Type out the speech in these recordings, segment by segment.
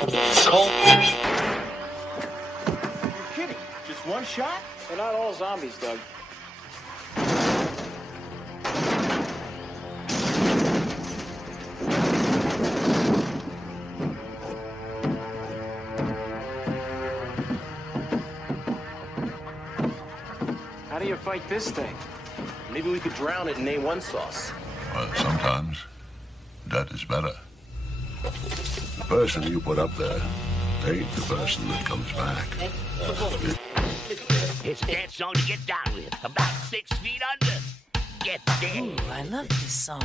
You're kidding. Just one shot? They're not all zombies, Doug. How do you fight this thing? Maybe we could drown it in A1 sauce. Well, sometimes that is better. The person you put up there ain't the person that comes back. It's a dance song to get down with. About 6 feet under. Get there. Ooh, I love this song.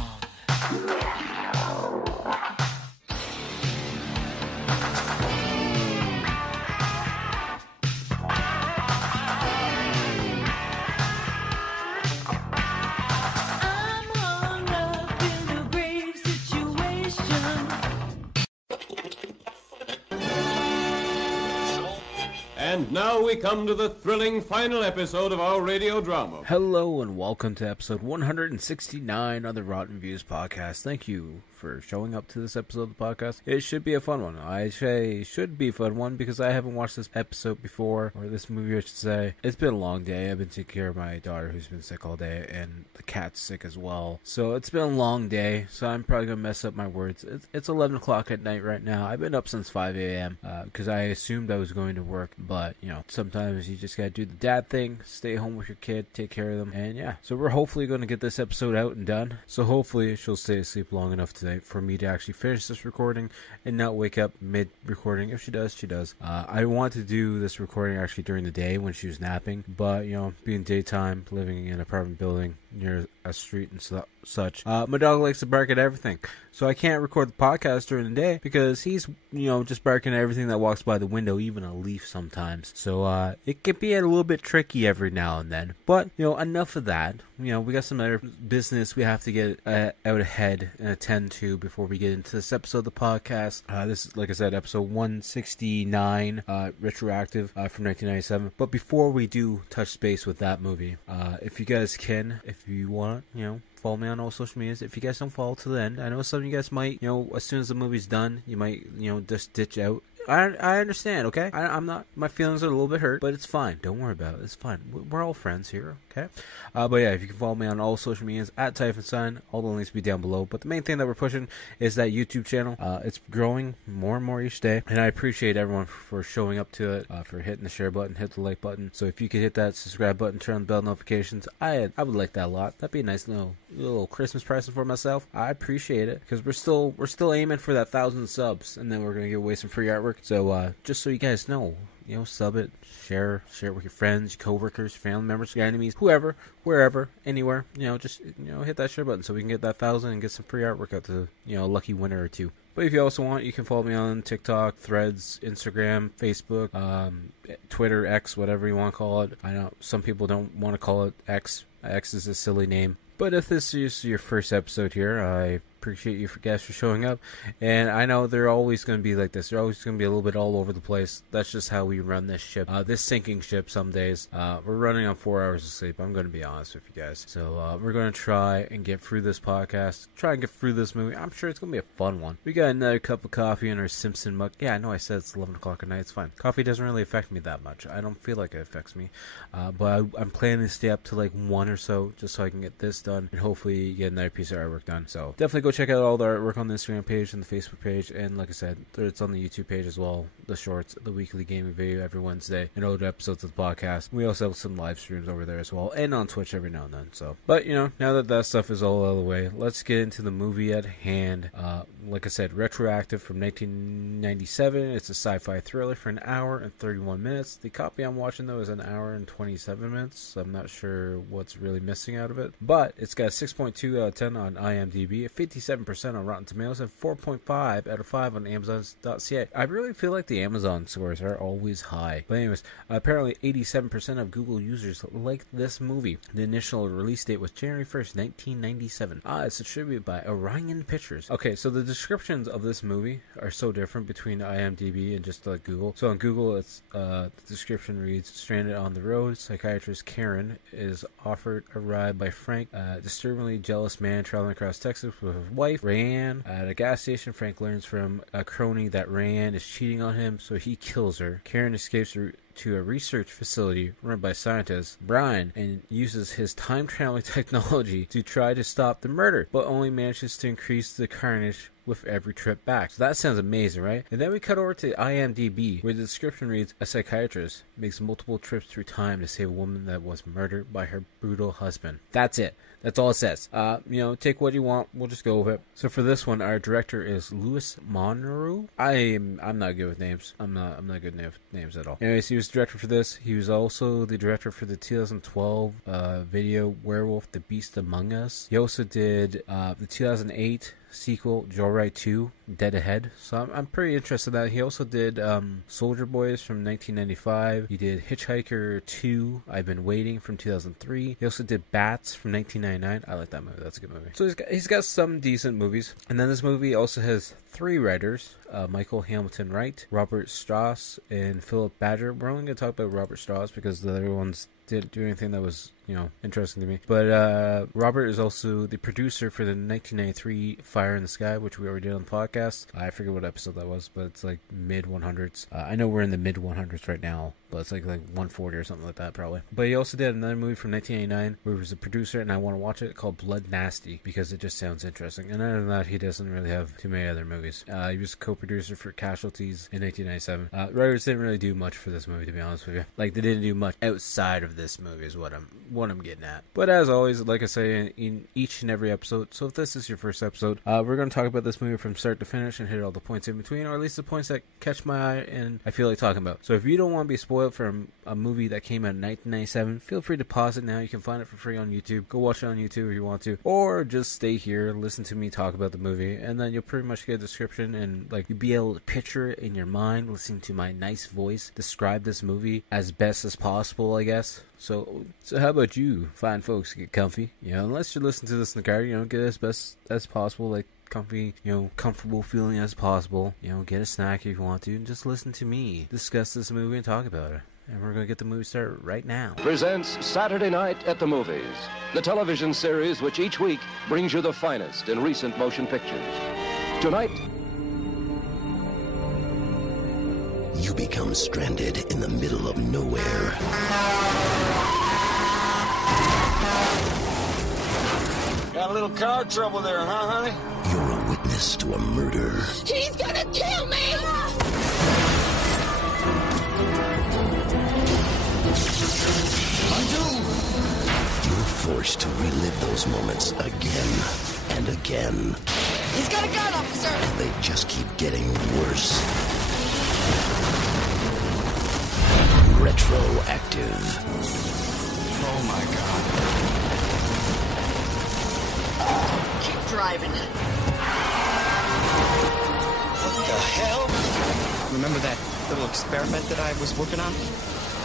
I'm hung up in a grave situation. And now we come to the thrilling final episode of our radio drama. Hello and welcome to episode 169 of the Rotten Views podcast. Thank you for showing up to this episode of the podcast. It should be a fun one. I say should be a fun one because I haven't watched this episode before, or this movie I should say. It's been a long day. I've been taking care of my daughter who's been sick all day, and the cat's sick as well. So it's been a long day, so I'm probably going to mess up my words. It's 11 o'clock at night right now. I've been up since 5 a.m. Because I assumed I was going to work, but you know, sometimes you just gotta do the dad thing, stay home with your kid, take care of them, and yeah. So we're hopefully going to get this episode out and done. So hopefully she'll stay asleep long enough tonight for me to actually finish this recording and not wake up mid-recording. If she does, she does. I want to do this recording actually during the day when she was napping, but you know, being daytime, living in an apartment building near a street and such, my dog likes to bark at everything. So I can't record the podcast during the day because he's, you know, just barking at everything that walks by the window, even a leaf sometimes. So it can be a little bit tricky every now and then. But, you know, enough of that. You know, we got some other business we have to get out ahead and attend to before we get into this episode of the podcast. This is, like I said, episode 169, Retroactive from 1997. But before we do touch base with that movie, if you guys can, if you want, you know, follow me on all social medias. If you guys don't follow to the end, I know some of you guys might, you know, as soon as the movie's done, you might, you know, just ditch out. I understand, okay? I'm not, my feelings are a little bit hurt, but it's fine. Don't worry about it. It's fine. We're all friends here, okay? But yeah, if you can follow me on all social medias, at Typhon Sun, all the links will be down below. But the main thing that we're pushing is that YouTube channel. It's growing more and more each day, and I appreciate everyone for showing up to it, for hitting the share button, hit the like button. So if you could hit that subscribe button, turn on the bell notifications, I would like that a lot. That'd be a nice little Christmas present for myself. I appreciate it, because we're still aiming for that 1,000 subs, and then we're gonna give away some free artwork. So just so you guys know, you know, sub it, share it with your friends, your coworkers, family members, your enemies, whoever, wherever, anywhere. You know, just, you know, hit that share button so we can get that 1,000 and get some free artwork out to, you know, a lucky winner or two. But if you also want, you can follow me on TikTok, Threads, Instagram, Facebook, Twitter, X, whatever you want to call it. I know some people don't want to call it X. X is a silly name. But if this is your first episode here, I appreciate you guys for showing up. And I know they're always going to be like this. They're always going to be a little bit all over the place. That's just how we run this ship. This sinking ship some days. We're running on 4 hours of sleep. I'm going to be honest with you guys. So we're going to try and get through this podcast. Try and get through this movie. I'm sure it's going to be a fun one. We got another cup of coffee in our Simpson mug. Yeah, I know I said it's 11 o'clock at night. It's fine. Coffee doesn't really affect me that much. I don't feel like it affects me. But I'm planning to stay up to like 1 or so just so I can get this done and hopefully get another piece of artwork done. So definitely go check out all the artwork on the Instagram page and the Facebook page, and like I said, it's on the YouTube page as well. The shorts, the weekly gaming video every Wednesday, and older episodes of the podcast. We also have some live streams over there as well, and on Twitch every now and then. So, but you know, now that that stuff is all out of the way, let's get into the movie at hand. Like I said, Retroactive from 1997. It's a sci-fi thriller for an hour and 31 minutes. The copy I'm watching though is an hour and 27 minutes. So I'm not sure what's really missing out of it, but it's got a 6.2 out of 10 on IMDb, a 57% on Rotten Tomatoes, and 4.5 out of 5 on Amazon.ca. I really feel like the Amazon scores are always high. But anyways, apparently 87% of Google users liked this movie. The initial release date was January 1st, 1997. It's distributed by Orion Pictures. Okay, so the descriptions of this movie are so different between IMDb and just Google. So on Google, it's the description reads, stranded on the road, psychiatrist Karen is offered a ride by Frank, a disturbingly jealous man traveling across Texas with a his wife, Rayanne. At a gas station, Frank learns from a crony that Rayanne is cheating on him, so he kills her. Karen escapes to a research facility run by scientist Brian and uses his time-traveling technology to try to stop the murder, but only manages to increase the carnage with every trip back. So that sounds amazing, right? And then we cut over to IMDb, where the description reads, a psychiatrist makes multiple trips through time to save a woman that was murdered by her brutal husband. That's it. That's all it says. Take what you want. We'll just go with it. So for this one, our director is Louis Monroe. I'm not good with names. I'm not good with names at all. Anyways, he was the director for this. He was also the director for the 2012 video Werewolf: The Beast Among Us. He also did the 2008 sequel Joyride 2, Dead Ahead. So I'm pretty interested in that. He also did Soldier Boys from 1995. He did Hitchhiker 2, I've Been Waiting from 2003. He also did Bats from 1999. I like that movie. That's a good movie. So he's got some decent movies. And then this movie also has 3 writers, Michael Hamilton Wright, Robert Strauss, and Philip Badger. We're only going to talk about Robert Strauss because the other ones didn't do anything that was, interesting to me. But Robert is also the producer for the 1993 Fire in the Sky, which we already did on the podcast. I forget what episode that was, but it's like mid 100s. I know we're in the mid 100s right now, but it's like 140 or something like that probably. But he also did another movie from 1989 where he was a producer, and I want to watch it, called Blood Nasty, because it just sounds interesting. And other than that, he doesn't really have too many other movies. He was co-producer for Casualties in 1997. Writers didn't really do much for this movie, to be honest with you. Like, they didn't do much outside of this movie is what I'm getting at. But as always, like I say in each and every episode, so if this is your first episode, we're going to talk about this movie from start to finish and hit all the points in between, or at least the points that catch my eye and I feel like talking about. So if you don't want to be spoiled from a movie that came out in 1997, feel free to pause it now. You can find it for free on YouTube. Go watch it on YouTube if you want to, or just stay here, listen to me talk about the movie, and then you'll pretty much get a description, and you'll be able to picture it in your mind, listening to my nice voice describe this movie as best as possible, I guess. So how about you, fine folks, get comfy, unless you're listening to this in the car, get as best as possible, comfy, comfortable feeling as possible, get a snack if you want to, and just listen to me discuss this movie and talk about it. And we're going to get the movie started right now. Presents Saturday Night at the Movies, the television series which each week brings you the finest in recent motion pictures. Tonight, you become stranded in the middle of nowhere. Got a little car trouble there, huh, honey? You're a witness to a murder. He's gonna kill me! You're forced to relive those moments again and again. He's got a gun, officer! And they just keep getting worse. Retroactive. Oh, my God. Keep driving. What the hell? Remember that little experiment that I was working on?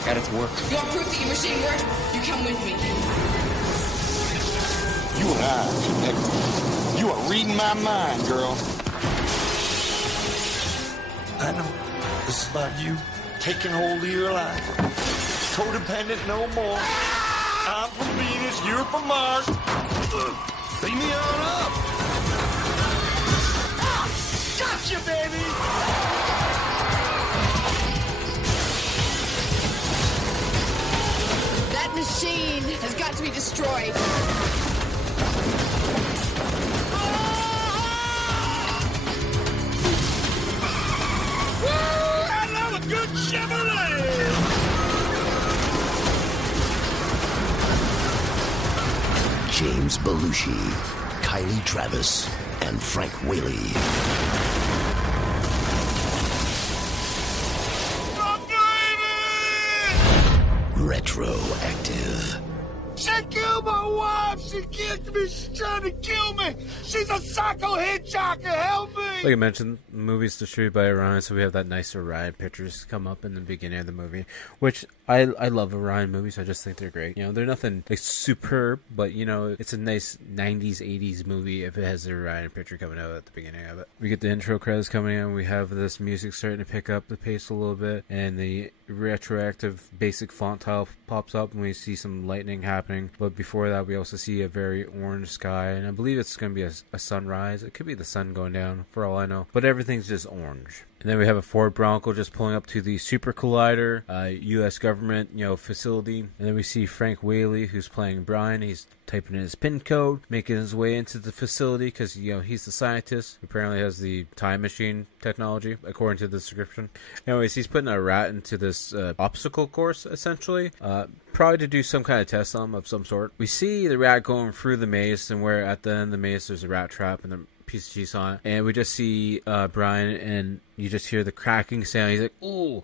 Got it to work. You want proof that your machine works? You come with me. You and I are connected. You are reading my mind, girl. I know. This is about you taking hold of your life. Codependent no more. I'm from Venus, you're from Mars. Beat me on up. Gotcha, baby! That machine has got to be destroyed. I love a good Chevrolet! James Belushi, Kylie Travis, and Frank Whaley. Retroactive. She killed my wife! She kicked me! She's trying to kill me! She's a psycho hitchhiker! Help me! Like I mentioned, the movie's distributed by Orion, so we have that nice Orion pictures come up in the beginning of the movie, which I love Orion movies. I just think they're great. You know, they're nothing like superb, but you know, it's a nice 90s, 80s movie if it has the Orion picture coming out at the beginning of it. We get the intro credits coming in. We have this music starting to pick up the pace a little bit, and the retroactive basic font tile pops up, and we see some lightning happening. But before that, we also see a very orange sky, and I believe it's going to be a sunrise. It could be the sun going down, for all I know. But everything's just orange. And then we have a Ford Bronco just pulling up to the Super Collider, U.S. government, facility. And then we see Frank Whaley, who's playing Brian. He's typing in his PIN code, making his way into the facility because, he's the scientist who apparently has the time machine technology, according to the description. Anyways, he's putting a rat into this obstacle course, essentially. Probably to do some kind of test on him of some sort. We see the rat going through the maze, and where at the end of the maze there's a rat trap and the piece of cheese on it. And we just see Brian, and you just hear the cracking sound. He's like, ooh,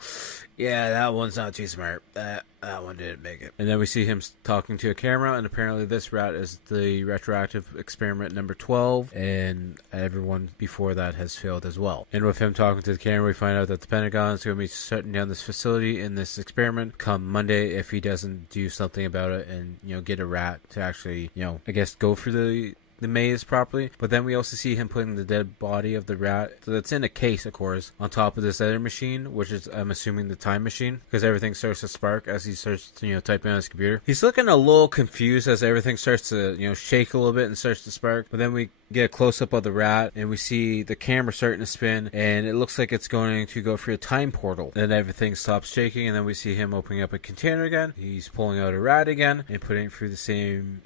yeah, that one's not too smart. That one didn't make it. And then we see him talking to a camera, and apparently this rat is the retroactive experiment number 12, and everyone before that has failed as well. And with him talking to the camera, we find out that the Pentagon is going to be shutting down this facility in this experiment come Monday if he doesn't do something about it and, get a rat to actually, I guess go through the maze properly. But then we also see him putting the dead body of the rat, so that's in a case, of course, on top of this other machine, which is, I'm assuming, the time machine, because everything starts to spark as he starts to, typing on his computer. He's looking a little confused as everything starts to, shake a little bit and starts to spark. But then we get a close-up of the rat, and we see the camera starting to spin, and it looks like it's going to go through a time portal. Then everything stops shaking, and then we see him opening up a container again. He's pulling out a rat again and putting it through the same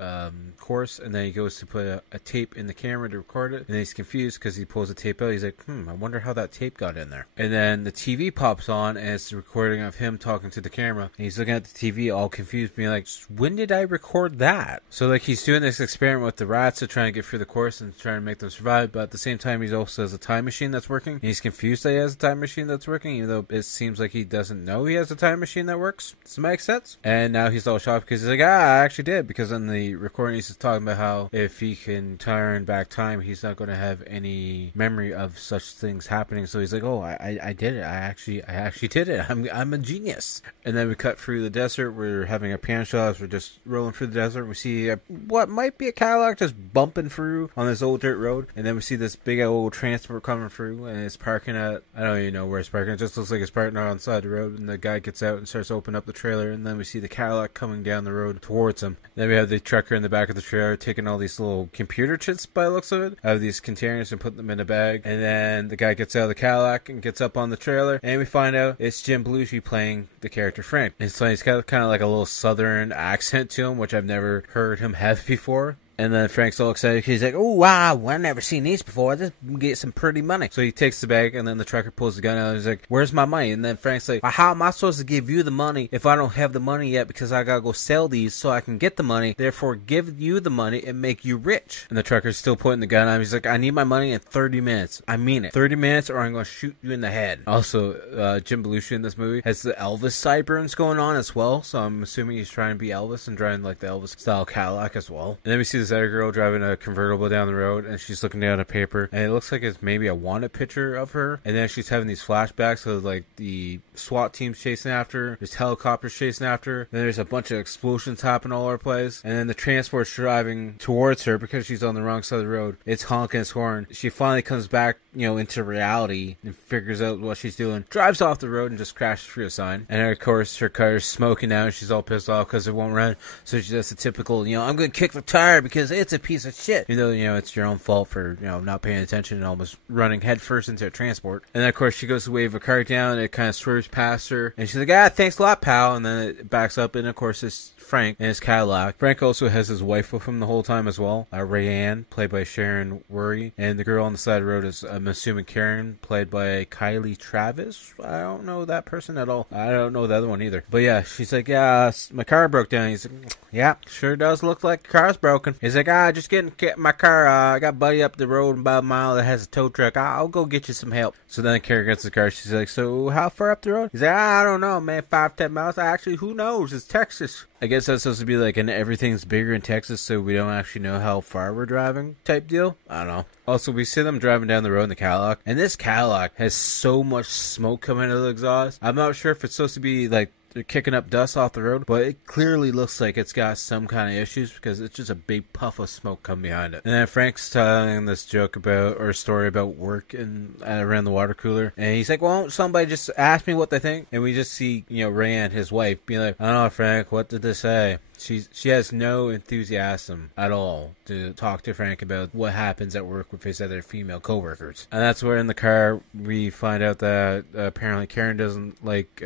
course, and then he goes to put a tape in the camera to record it, and then he's confused because he pulls the tape out. He's like, I wonder how that tape got in there. And then the TV pops on, and it's a recording of him talking to the camera, and he's looking at the TV all confused, being like, when did I record that? So he's doing this experiment with the rats to try and get through the course and trying to make them survive, but at the same time he also has a time machine that's working, and he's confused that he has a time machine that's working, even though it seems like he doesn't know he has a time machine that works. Does that make sense? And now he's all shocked because he's like, I actually did, because in the recording he's talking about how if he can turn back time, he's not going to have any memory of such things happening. So he's like, oh, I did it. I actually did it. I'm a genius. And then we cut through the desert. We're having a pan shot as we're just rolling through the desert. We see what might be a Cadillac just bumping through on this old dirt road, and then we see this big old transport coming through, and it's parking at, I don't even know where it's parking. It just looks like it's parking on the side of the road, and the guy gets out and starts opening up the trailer, and then we see the Cadillac coming down the road towards him. Then we have the trucker in the back of the trailer taking all these little computer chips by the looks of it, out of these containers, and putting them in a bag. And then the guy gets out of the Cadillac and gets up on the trailer, and we find out it's Jim Belushi playing the character Frank. And so he's got kind of like a little southern accent to him, which I've never heard him have before. And then Frank's all excited. He's like, oh, wow, I've never seen these before. This get some pretty money. So he takes the bag, and then the trucker pulls the gun out. And he's like, where's my money? And then Frank's like, well, how am I supposed to give you the money if I don't have the money yet, because I got to go sell these so I can get the money, therefore give you the money and make you rich. And the trucker's still putting the gun on him. He's like, I need my money in 30 minutes. I mean it. 30 minutes or I'm going to shoot you in the head. Also, Jim Belushi in this movie has the Elvis sideburns going on as well. So I'm assuming he's trying to be Elvis and driving like the Elvis-style Cadillac as well. And then we see this other girl driving a convertible down the road, and she's looking down at paper, and it looks like it's maybe a wanted picture of her. And then she's having these flashbacks of like the SWAT teams chasing after her, there's helicopters chasing after her, then there's a bunch of explosions happening all over the place, and then the transport's driving towards her because she's on the wrong side of the road. It's honking its horn. She finally comes back, into reality and figures out what she's doing, drives off the road and just crashes through a sign. And of course her car's smoking now, and she's all pissed off because it won't run. So she does the typical, I'm gonna kick the tire because it's a piece of shit. It's your own fault for, not paying attention and almost running headfirst into a transport. And then, of course, she goes to wave a car down, and it kind of swerves past her. And she's like, thanks a lot, pal. And then it backs up, and, of course, it's Frank and his Cadillac. Frank also has his wife with him the whole time as well, Rayanne, played by Sharon Worry. And the girl on the side of the road is, I'm assuming, Karen, played by Kylie Travis. I don't know that person at all. I don't know the other one either. But, yeah, she's like, my car broke down. He's like, yeah, sure does look like your car's broken. He's like, just get my car. I got a buddy up the road about a mile that has a tow truck. I'll go get you some help. So then Karen gets the car. She's like, so how far up the road? He's like, I don't know, man. 5-10 miles. Actually, who knows? It's Texas. I guess that's supposed to be like an everything's bigger in Texas, so we don't actually know how far we're driving type deal. I don't know. Also, we see them driving down the road in the Cadillac, and this Cadillac has so much smoke coming out of the exhaust. I'm not sure if it's supposed to be like they're kicking up dust off the road, but it clearly looks like it's got some kind of issues because it's just a big puff of smoke coming behind it. And then Frank's telling this joke about, or a story about work around the water cooler, and he's like, "Well, somebody just asked me what they think," and we just see, Rayanne, his wife, being like, "I don't know, Frank, what did they say?" She has no enthusiasm at all to talk to Frank about what happens at work with his other female coworkers. And that's where in the car we find out that apparently Karen doesn't like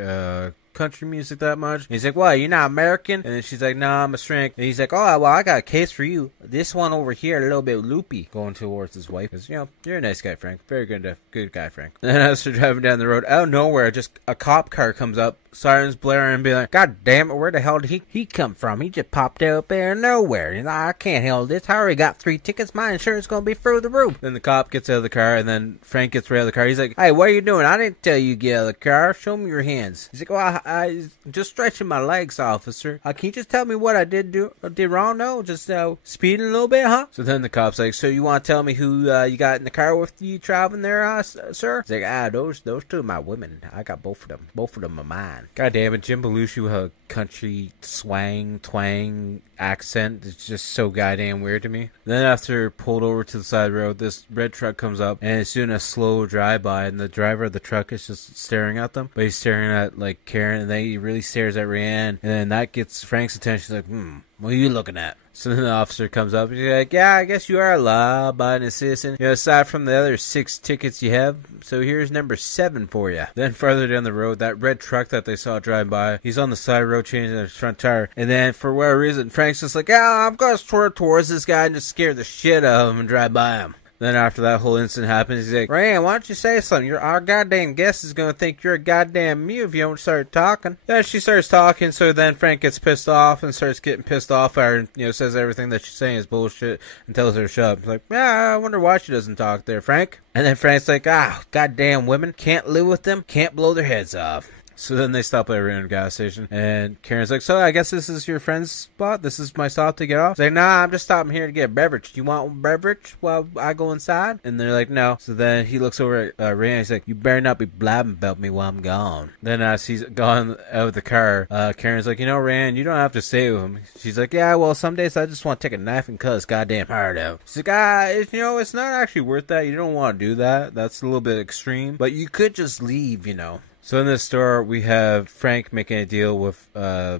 country music that much. And he's like, "What, you're not American?" And then she's like, "No, I'm a shrink." And he's like, "Oh, well, I got a case for you. This one over here, a little bit loopy," going towards his wife. Because, you're a nice guy, Frank. Very good guy, Frank. And then as they're driving down the road, out of nowhere, just a cop car comes up, sirens blaring, and be like, "God damn it, where the hell did he come from? He just popped out there of nowhere. I can't handle this. I already got 3 tickets. My insurance is going to be through the roof." Then the cop gets out of the car, and then Frank gets right out of the car. He's like, "Hey, what are you doing? I didn't tell you to get out of the car. Show me your hands." He's like, "Well, I just stretching my legs, officer. Can you just tell me what I did wrong? No, just speeding a little bit, huh?" So then the cop's like, "So you want to tell me who you got in the car with you traveling there, sir?" He's like, those 2 are my women. I got both of them. Both of them are mine." God damn it, Jim Belushi with a country twang accent is just so goddamn weird to me. Then after pulled over to the side road, this red truck comes up and it's doing a slow drive-by, and the driver of the truck is just staring at them, but he's staring at like Karen, and then he really stares at Rayanne, and then that gets Frank's attention. He's like, "What are you looking at?" So then the officer comes up and he's like, "Yeah, I guess you are a law-abiding citizen. Aside from the other 6 tickets you have, so here's number 7 for you." Then farther down the road, that red truck that they saw drive by, he's on the side road changing his front tire. And then for whatever reason, Frank's just like, "Yeah, I'm going to swerve towards this guy and just scare the shit out of him and drive by him." Then after that whole incident happens, he's like, "Rayanne, why don't you say something? Our goddamn guest is going to think you're a goddamn mute if you don't start talking." Then she starts talking, so then Frank gets pissed off and starts getting pissed off at her, says everything that she's saying is bullshit and tells her to shut up. He's like, "Yeah, I wonder why she doesn't talk there, Frank." And then Frank's like, "Goddamn women, can't live with them, can't blow their heads off." So then they stop at a random gas station, and Karen's like, "So I guess this is your friend's spot? This is my stop to get off?" He's like, "Nah, I'm just stopping here to get a beverage. You want a beverage while I go inside?" And they're like, "No." So then he looks over at Rayanne. He's like, "You better not be blabbing about me while I'm gone." Then as he's gone out of the car, Karen's like, "Rayanne, you don't have to stay with him." She's like, "Yeah, well, some days I just want to take a knife and cut his goddamn heart out." She's like, "It's not actually worth that. You don't want to do that. That's a little bit extreme. But you could just leave, So in this store, we have Frank making a deal with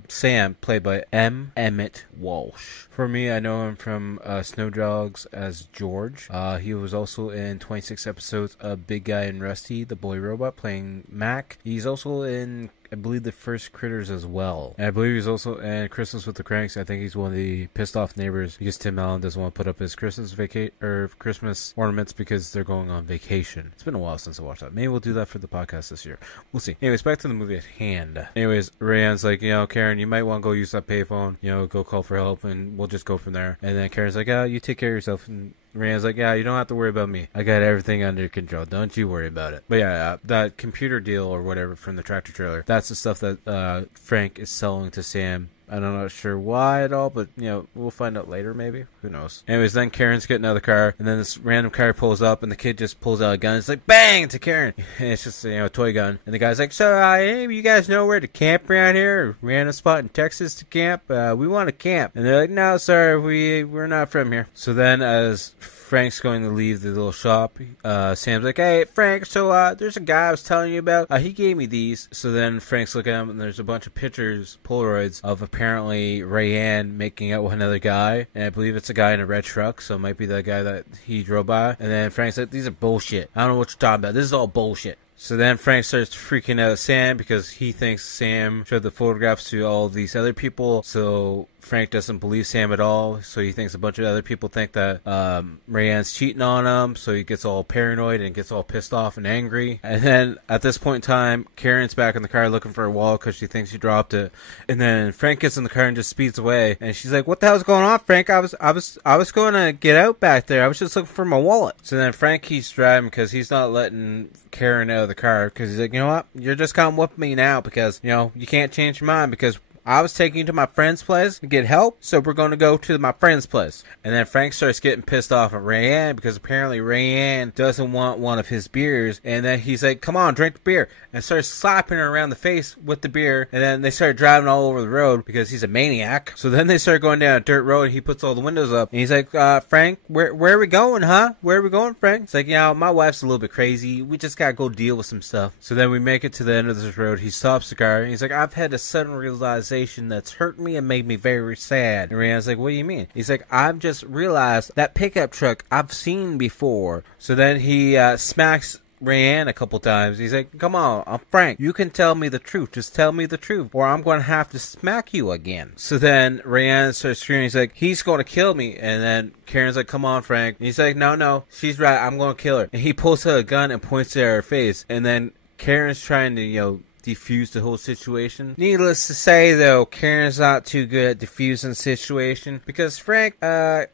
Sam, played by M. Emmett Walsh. For me, I know him from Snow Dogs as George. He was also in 26 episodes of Big Guy and Rusty, the boy robot, playing Mac. He's also in, I believe, the first Critters as well. And I believe he's also in Christmas with the Cranks. I think he's one of the pissed off neighbors because Tim Allen doesn't want to put up his Christmas ornaments because they're going on vacation. It's been a while since I watched that. Maybe we'll do that for the podcast this year. We'll see. Anyways, back to the movie at hand. Anyways, Rayanne's like, Karen, you might want to go use that payphone. Go call for help, and we'll just go from there. And then Karen's like, you take care of yourself. And Rayanne's like, "Yeah, you don't have to worry about me. I got everything under control. Don't you worry about it." But yeah, that computer deal or whatever from the tractor trailer, that's the stuff that Frank is selling to Sam. I'm not sure why at all, but, we'll find out later maybe. Who knows? Anyways, then Karen's getting out of the car, and then this random car pulls up, and the kid just pulls out a gun. It's like, bang, to Karen. And it's just, a toy gun. And the guy's like, "So, any of you guys know where to camp around here? Random spot in Texas to camp? We want to camp." And they're like, "No, sorry, we're not from here." So then as Frank's going to leave the little shop, Sam's like, "Hey, Frank, so there's a guy I was telling you about. He gave me these." So then Frank's looking at him, and there's a bunch of pictures, Polaroids, of apparently Rayanne making out with another guy. And I believe it's a guy in a red truck, so it might be the guy that he drove by. And then Frank's like, "These are bullshit. I don't know what you're talking about. This is all bullshit." So then Frank starts freaking out at Sam because he thinks Sam showed the photographs to all these other people. So Frank doesn't believe Sam at all. So he thinks a bunch of other people think that Rayanne's cheating on him. So he gets all paranoid and gets all pissed off and angry. And then at this point in time, Karen's back in the car looking for a wallet because she thinks she dropped it. And then Frank gets in the car and just speeds away. And she's like, "What the hell's going on, Frank? I was going to get out back there. I was just looking for my wallet." So then Frank keeps driving because he's not letting Karen out of the car because he's like, "You know what? You're just coming with me now because, you can't change your mind because I was taking you to my friend's place to get help, so we're going to go to my friend's place. And then Frank starts getting pissed off at Rayanne because apparently Rayanne doesn't want one of his beers. And then he's like, come on, drink the beer. And starts slapping her around the face with the beer. And then they start driving all over the road because he's a maniac. So then they start going down a dirt road and he puts all the windows up. And he's like, Frank, where are we going, huh? Where are we going, Frank? It's like, my wife's a little bit crazy. We just got to go deal with some stuff. So then we make it to the end of this road. He stops the car. And he's like, I've had a sudden realization that's hurt me and made me very sad. And Rihanna's like, what do you mean? He's like, I've just realized that pickup truck I've seen before. So then he smacks Rayanne a couple times. He's like, come on, I'm Frank. You can tell me the truth. Just tell me the truth or I'm going to have to smack you again. So then Rayanne starts screaming. He's like, he's going to kill me. And then Karen's like, come on, Frank. And he's like, no, she's right. I'm going to kill her. And he pulls out a gun and points it at her face. And then Karen's trying to, defuse the whole situation. Needless to say, though, Karen's not too good at defusing the situation because Frank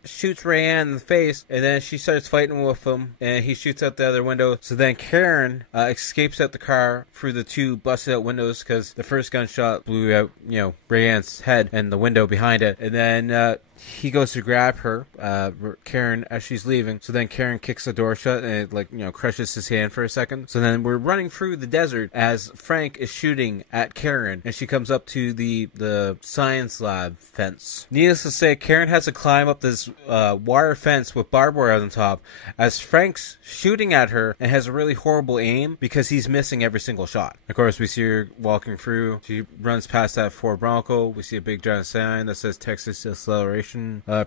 shoots Rayanne in the face and then she starts fighting with him and he shoots out the other window. So then Karen escapes out the car through the two busted out windows because the first gunshot blew out, Rayanne's head and the window behind it. And then he goes to grab her, Karen, as she's leaving. So then Karen kicks the door shut and it, crushes his hand for a second. So then we're running through the desert as Frank is shooting at Karen and she comes up to the science lab fence. Needless to say, Karen has to climb up this wire fence with barbed wire on the top as Frank's shooting at her and has a really horrible aim because he's missing every single shot. Of course, we see her walking through. She runs past that Ford Bronco. We see a big giant sign that says Texas Acceleration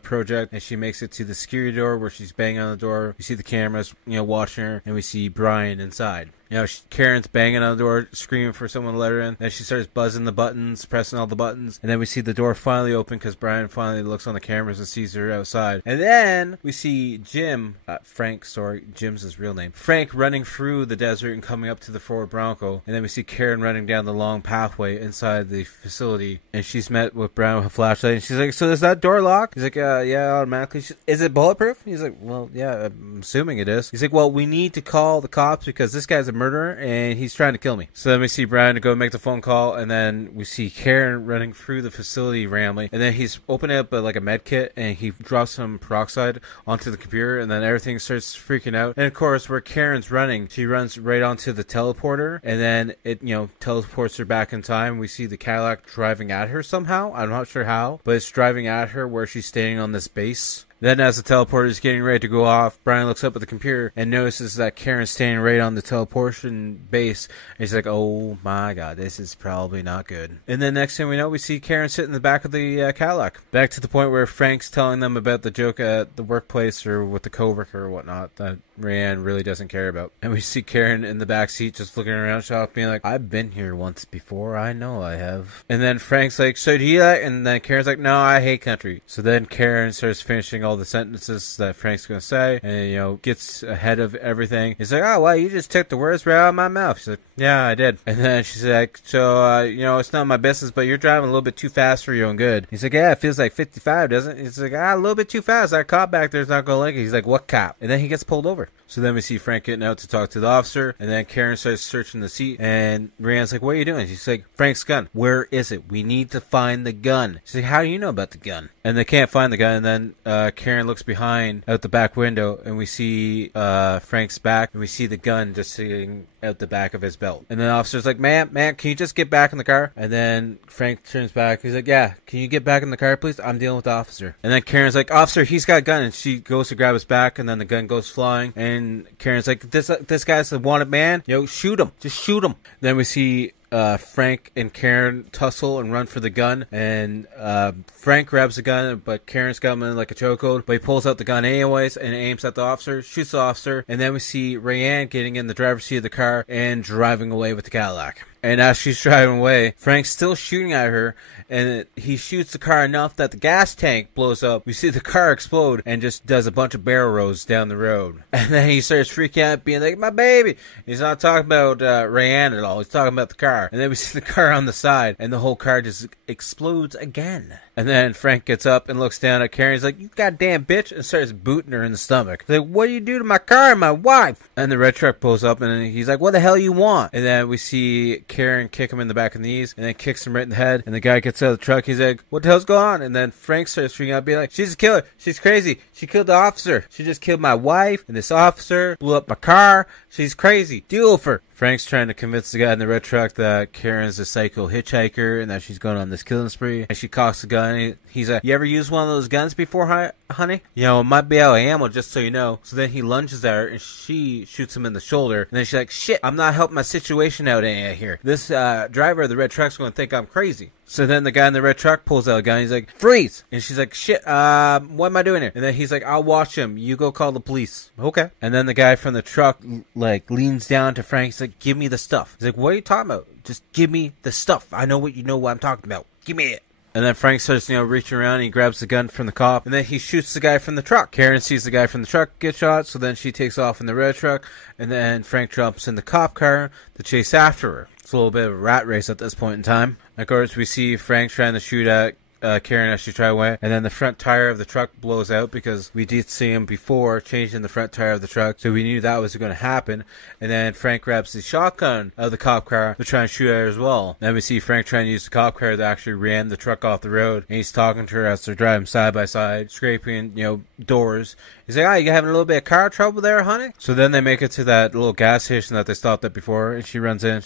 Project, and she makes it to the security door where she's banging on the door. We see the cameras, watching her, and we see Brian inside. Karen's banging on the door, screaming for someone to let her in. Then she starts buzzing the buttons, pressing all the buttons. And then we see the door finally open because Brian finally looks on the cameras and sees her outside. And then we see Jim's his real name. Frank running through the desert and coming up to the Ford Bronco. And then we see Karen running down the long pathway inside the facility. And she's met with Brian with a flashlight. And she's like, so is that door locked? He's like, yeah, automatically. Is it bulletproof? He's like, well, yeah, I'm assuming it is. He's like, well, we need to call the cops because this guy's a murderer and he's trying to kill me. So then we see Brian to go make the phone call, and then we see Karen running through the facility rambling, and then he's opening up a med kit and he drops some peroxide onto the computer, and then everything starts freaking out. And of course, where Karen's running, she runs right onto the teleporter, and then it teleports her back in time. We see the Cadillac driving at her somehow. I'm not sure how, but it's driving at her where she's standing on this base. Then as the teleporter is getting ready to go off, Brian looks up at the computer and notices that Karen's standing right on the teleportation base. And he's like, oh my god, this is probably not good. And then next thing we know, we see Karen sitting in the back of the Cadillac. Back to the point where Frank's telling them about the joke at the workplace or with the coworker or whatnot that Rayanne really doesn't care about. And we see Karen in the back seat just looking around shop being like, I've been here once before, I know I have. And then Frank's like, so do you like? And then Karen's like, no, I hate country. So then Karen starts finishing all the sentences that Frank's gonna say and gets ahead of everything. He's like, oh well, you just took the words right out of my mouth. She's like, yeah, I did. And then she's like, so it's not my business, but you're driving a little bit too fast for your own good. He's like, yeah, it feels like 55, doesn't it? He's like, a little bit too fast. That cop back there's not gonna like it. He's like, what cop? And then he gets pulled over. So then we see Frank getting out to talk to the officer, and then Karen starts searching the seat, and Rihanna's like, what are you doing? She's like, Frank's gun. Where is it? We need to find the gun. She's like, how do you know about the gun? And they can't find the gun, and then Karen looks behind out the back window, and we see Frank's back, and we see the gun just sitting out the back of his belt. And then the officer's like, ma'am, can you just get back in the car? And then Frank turns back. He's like, yeah, can you get back in the car, please? I'm dealing with the officer. And then Karen's like, officer, he's got a gun. And she goes to grab his back, and then the gun goes flying. And Karen's like, this guy's the wanted man. Shoot him. Just shoot him. Then we see Frank and Karen tussle and run for the gun, and Frank grabs the gun, but Karen's got him in like a chokehold, but he pulls out the gun anyways and aims at the officer, shoots the officer, and then we see Rayanne getting in the driver's seat of the car and driving away with the Cadillac. And as she's driving away, Frank's still shooting at her, and he shoots the car enough that the gas tank blows up. We see the car explode and just does a bunch of barrel rolls down the road. And then he starts freaking out, being like, my baby. He's not talking about Rayanne at all. He's talking about the car. And then we see the car on the side, and the whole car just explodes again. And then Frank gets up and looks down at Karen. He's like, you goddamn bitch, and starts booting her in the stomach. He's like, what do you do to my car and my wife? And the red truck pulls up, and he's like, what the hell you want? And then we see Karen kick him in the back of the knees, and then kicks him right in the head, and the guy gets out of the truck. He's like, what the hell's going on? And then Frank starts freaking out, being like, she's a killer. She's crazy. She killed the officer. She just killed my wife, and this officer blew up my car. She's crazy. Deal with her. Frank's trying to convince the guy in the red truck that Karen's a psycho hitchhiker and that she's going on this killing spree. And she cocks the gun. He's like, you ever used one of those guns before, honey? You know, it might be out of ammo, just so you know. So then he lunges at her and she shoots him in the shoulder. And then she's like, shit, I'm not helping my situation out here. This driver of the red truck's going to think I'm crazy. So then the guy in the red truck pulls out a gun. He's like, freeze! And she's like, shit, what am I doing here? And then he's like, I'll watch him. You go call the police. Okay. And then the guy from the truck, like, leans down to Frank. He's like, give me the stuff. He's like, what are you talking about? Just give me the stuff. I know what I'm talking about. Give me it. And then Frank starts, reaching around and he grabs the gun from the cop. And then he shoots the guy from the truck. Karen sees the guy from the truck get shot. So then she takes off in the red truck. And then Frank jumps in the cop car to chase after her. It's a little bit of a rat race at this point in time. Of course, we see Frank trying to shoot at Karen as she tried away, and then the front tire of the truck blows out because we did see him before changing the front tire of the truck, so we knew that was going to happen. And then Frank grabs the shotgun of the cop car to try and shoot at her as well. Then we see Frank trying to use the cop car to actually ram the truck off the road, and he's talking to her as they're driving side by side, scraping, doors. He's like, you having a little bit of car trouble there, honey? So then they make it to that little gas station that they stopped at before, and she runs in.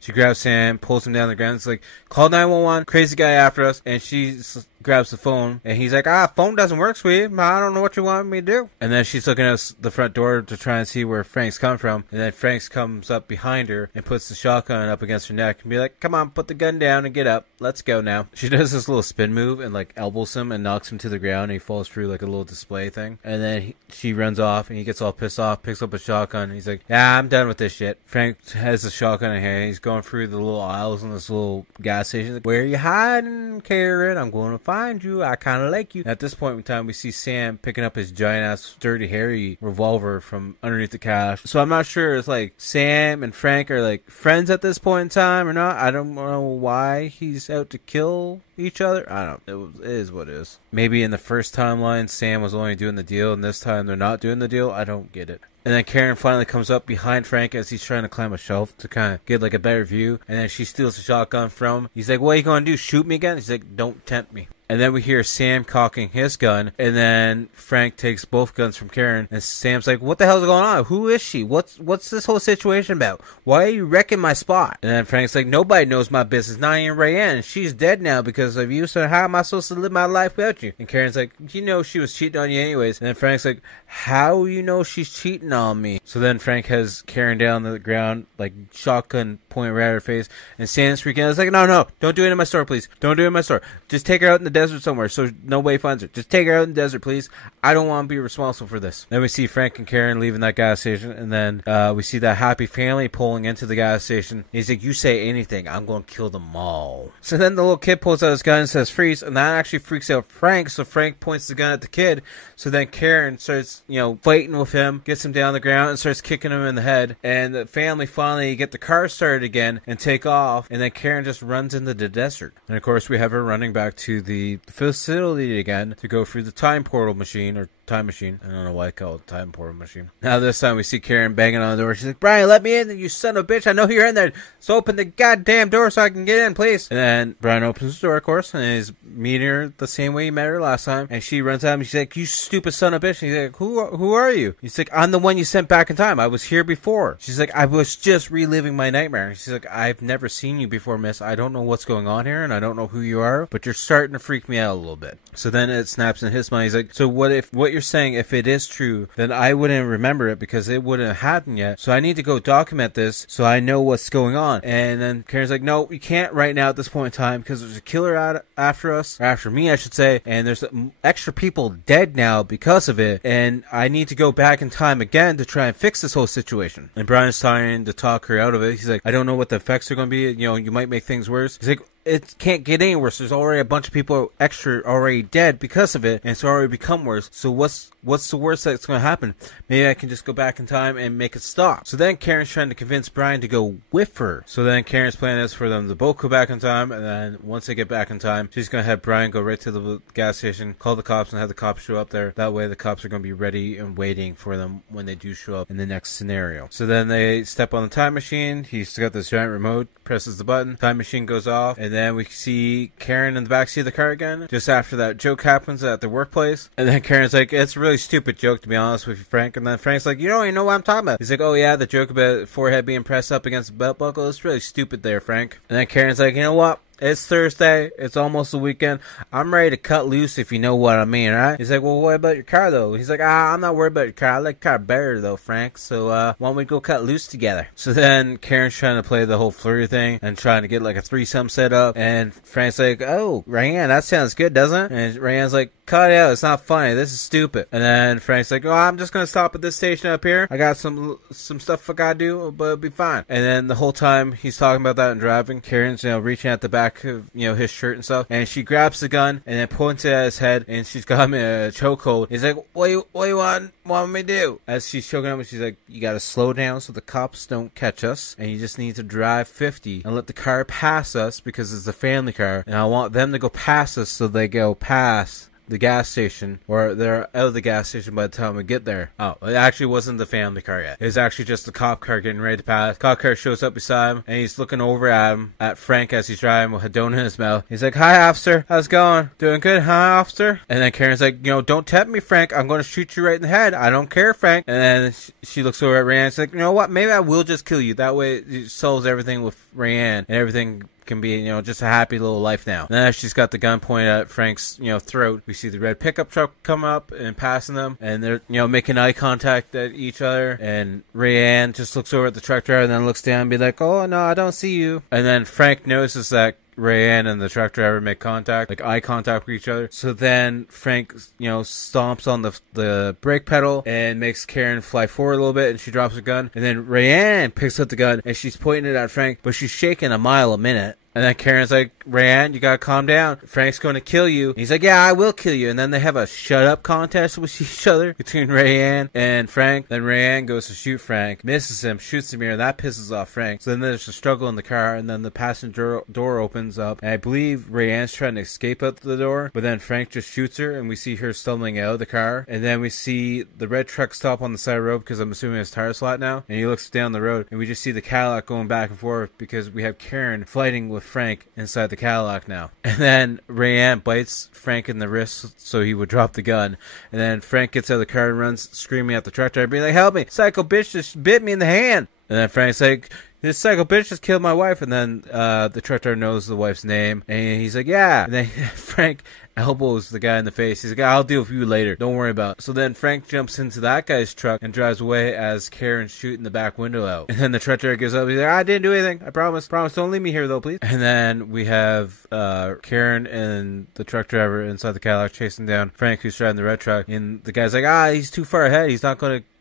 She grabs Sam, pulls him down the ground. It's like, call 911, crazy guy after us. And she grabs the phone, and he's like, phone doesn't work, sweetie. I don't know what you want me to do. And then she's looking at the front door to try and see where Frank's come from. And then Frank's comes up behind her and puts the shotgun up against her neck and be like, come on, put the gun down and get up. Let's go now. She does this little spin move and like elbows him and knocks him to the ground, and he falls through like a little display thing. And then she runs off, and he gets all pissed off, picks up a shotgun, and he's like, yeah, I'm done with this shit. Frank has the shotgun in hand. He's going through the little aisles in this little gas station. Like, where are you hiding, Karen? I'm going to find you. I kind of like you. At this point in time, we see Sam picking up his giant-ass, dirty, hairy revolver from underneath the couch. So I'm not sure if, like, Sam and Frank are, like, friends at this point in time or not. I don't know why he's out to kill each other. I don't know. It is what it is. Maybe in the first timeline, Sam was only doing the deal, and this time they're not doing the deal. I don't get it. And then Karen finally comes up behind Frank as he's trying to climb a shelf to kind of get like a better view. And then she steals the shotgun from him. He's like, what are you going to do? Shoot me again? He's like, don't tempt me. And then we hear Sam cocking his gun. And then Frank takes both guns from Karen. And Sam's like, what the hell's going on? Who is she? What's this whole situation about? Why are you wrecking my spot? And then Frank's like, nobody knows my business. Not even Rayanne. She's dead now because of you. So how am I supposed to live my life without you? And Karen's like, you know she was cheating on you anyways. And then Frank's like, how you know she's cheating on me? So then Frank has Karen down on the ground, like shotgun pointing right at her face. And Sam's freaking out. It's like, no, don't do it in my store, please. Don't do it in my store. Just take her out in the desert somewhere so nobody finds her. Just take her out in the desert, please. I don't want to be responsible for this. Then we see Frank and Karen leaving that gas station, and then we see that happy family pulling into the gas station. He's like, you say anything, I'm going to kill them all. So then the little kid pulls out his gun and says freeze, and that actually freaks out Frank, so Frank points the gun at the kid. So then Karen starts, fighting with him, gets him down on the ground and starts kicking him in the head. And the family finally get the car started again and take off, and then Karen just runs into the desert. And of course we have her running back to the facility again to go through the time portal machine, or time machine. I don't know why I call it time portal machine. Now this time we see Karen banging on the door. She's like, Brian, let me in, you son of a bitch. I know you're in there. So open the goddamn door so I can get in, please. And then Brian opens the door, of course, and he's meeting her the same way he met her last time. And she runs at him. She's like, you stupid son of a bitch. And he's like, who are you? He's like, I'm the one you sent back in time. I was here before. She's like, I was just reliving my nightmare. She's like, I've never seen you before, miss. I don't know what's going on here, and I don't know who you are, but you're starting to freak me out a little bit. So then it snaps in his mind. He's like, so what you're saying, if it is true, then I wouldn't remember it because it wouldn't have happened yet. So I need to go document this so I know what's going on. And then Karen's like, no, you can't right now at this point in time because there's a killer out after us, or after me, I should say, and there's extra people dead now because of it, and I need to go back in time again to try and fix this whole situation. And Brian's trying to talk her out of it. He's like, I don't know what the effects are going to be. You might make things worse. He's like, it can't get any worse. There's already a bunch of people extra already dead because of it, and it's already become worse. So what's what's the worst that's going to happen? Maybe I can just go back in time and make it stop. So then Karen's trying to convince Brian to go with her. So then Karen's plan is for them to both go back in time, and then once they get back in time, she's going to have Brian go right to the gas station, call the cops, and have the cops show up there. That way the cops are going to be ready and waiting for them when they do show up in the next scenario. So then they step on the time machine. He's got this giant remote, presses the button, time machine goes off, and then we see Karen in the backseat of the car again, just after that joke happens at the workplace. And then Karen's like, it's a really stupid joke, to be honest with you, Frank. And then Frank's like, you don't even know what I'm talking about. He's like, oh yeah, the joke about forehead being pressed up against the belt buckle, it's really stupid there, Frank. And then Karen's like, you know what? It's Thursday. It's almost the weekend. I'm ready to cut loose, if you know what I mean, right? He's like, well, what about your car, though? He's like, I'm not worried about your car. I like your car better, though, Frank. So, why don't we go cut loose together? So then Karen's trying to play the whole flirty thing and trying to get like a threesome set up. And Frank's like, oh, Rayanne, that sounds good, doesn't it? And Rayanne's like, cut it out. It's not funny. This is stupid. And then Frank's like, oh, I'm just going to stop at this station up here. I got some stuff I got to do, but it'll be fine. And then the whole time he's talking about that and driving, Karen's, reaching at the back of, his shirt and stuff, and she grabs the gun and then points it at his head, and she's got him in a chokehold. He's like, what do you want me to do? As she's choking him, she's like, you gotta slow down so the cops don't catch us, and you just need to drive 50 and let the car pass us because it's a family car, and I want them to go past us so they go past the gas station, or they're out of the gas station by the time we get there. Oh, it actually wasn't the family car yet. It was actually just the cop car getting ready to pass. Cop car shows up beside him, and he's looking over at him, at Frank as he's driving with a donut in his mouth. He's like, hi, officer. How's it going? Doing good, huh, officer? And then Karen's like, don't tempt me, Frank. I'm going to shoot you right in the head. I don't care, Frank. And then she looks over at Rayanne. She's like, you know what? Maybe I will just kill you. That way it solves everything with Rayanne, and everything can be, just a happy little life now. And then as she's got the gun pointed at Frank's, throat, we see the red pickup truck come up and passing them, and they're, making eye contact at each other, and Rayanne just looks over at the truck driver and then looks down and be like, oh, no, I don't see you. And then Frank notices that Rayanne and the truck driver make contact, like eye contact with each other. So then Frank, stomps on the brake pedal and makes Karen fly forward a little bit, and she drops her gun. And then Rayanne picks up the gun and she's pointing it at Frank, but she's shaking a mile a minute. And then Karen's like, Rayanne, you gotta calm down. Frank's gonna kill you. And he's like, yeah, I will kill you. And then they have a shut-up contest with each other between Rayanne and Frank. Then Rayanne goes to shoot Frank, misses him, shoots him here, and that pisses off Frank. So then there's a struggle in the car, and then the passenger door opens up. And I believe Rayanne's trying to escape out the door, but then Frank just shoots her, and we see her stumbling out of the car. And then we see the red truck stop on the side of the road, because I'm assuming it's tire flat now. And he looks down the road, and we just see the Cadillac going back and forth, because we have Karen fighting with Frank inside the Cadillac now. And then Rayanne bites Frank in the wrist so he would drop the gun. And then Frank gets out of the car and runs screaming at the truck driver, being like, help me, psycho bitch just bit me in the hand. And then Frank's like, this psycho bitch just killed my wife. And then the truck driver knows the wife's name, and he's like, yeah. And then Frank elbows the guy in the face. He's like, I'll deal with you later, don't worry about it. So then Frank jumps into that guy's truck and drives away as Karen's shooting the back window out. And then the truck driver gives up. He's like, I didn't do anything, I promise, don't leave me here though, please. And then we have Karen and the truck driver inside the Cadillac chasing down Frank, who's driving the red truck, and the guy's like, he's too far ahead,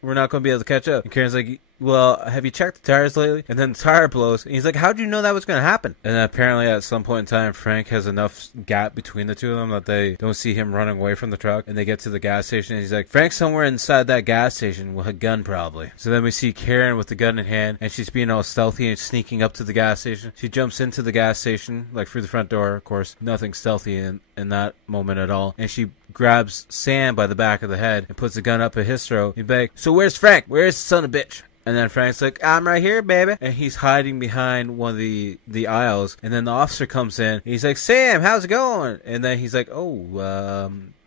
we're not gonna be able to catch up. And Karen's like, well, have you checked the tires lately? And then the tire blows, and he's like, how'd you know that was going to happen? And then apparently at some point in time, Frank has enough gap between the two of them that they don't see him running away from the truck, and they get to the gas station, and he's like, Frank's somewhere inside that gas station with a gun probably. So then we see Karen with the gun in hand, and she's being all stealthy and sneaking up to the gas station. She jumps into the gas station, like through the front door, of course, nothing stealthy in that moment at all, and she grabs Sam by the back of the head and puts the gun up at his throat. He's like, so where's Frank? Where's the son of a bitch? And then Frank's like, I'm right here, baby. And he's hiding behind one of the aisles. And then the officer comes in. He's like, Sam, how's it going? And then he's like,